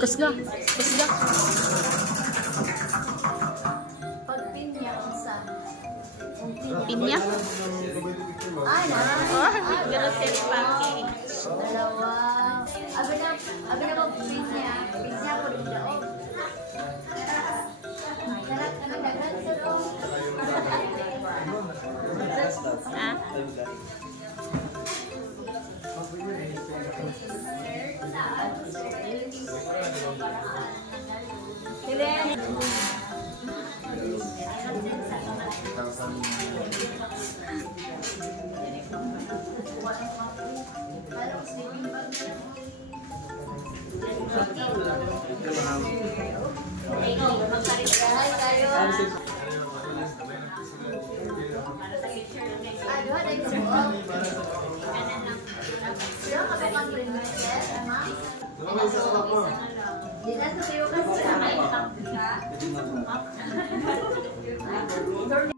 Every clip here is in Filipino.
Kusga. Kusga. Pag pinya, unsa? Pinya. Ay, na. Grocery package. Dalawa. Abi na pag pinya. Pinya ko rin daog. Sarap ka na dagan sa daog. Ah?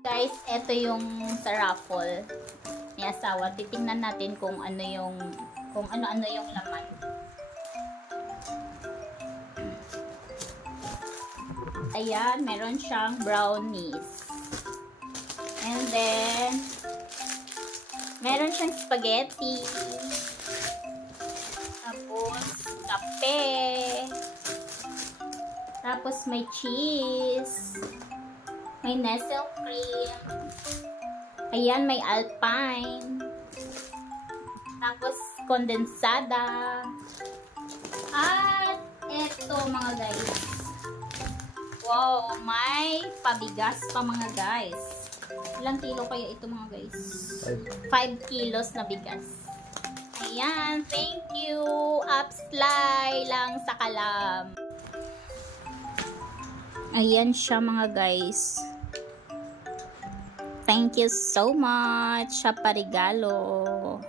Guys, ito yung sa raffle ni asawa. Titingnan natin kung ano yung laman. Ayan, meron siyang brownies. And then meron siyang spaghetti. Tapos kape. Tapos may cheese. May Nestle cream. Ayan, may Alpine. Tapos kondensada. At eto mga guys. Wow, may pabigas pa mga guys. Ilang kilo kaya ito mga guys? 5 kilos na bigas. Ayan, thank you. Upslay lang sa Kalam. Ayan siya mga guys. Thank you so much sa parigalo.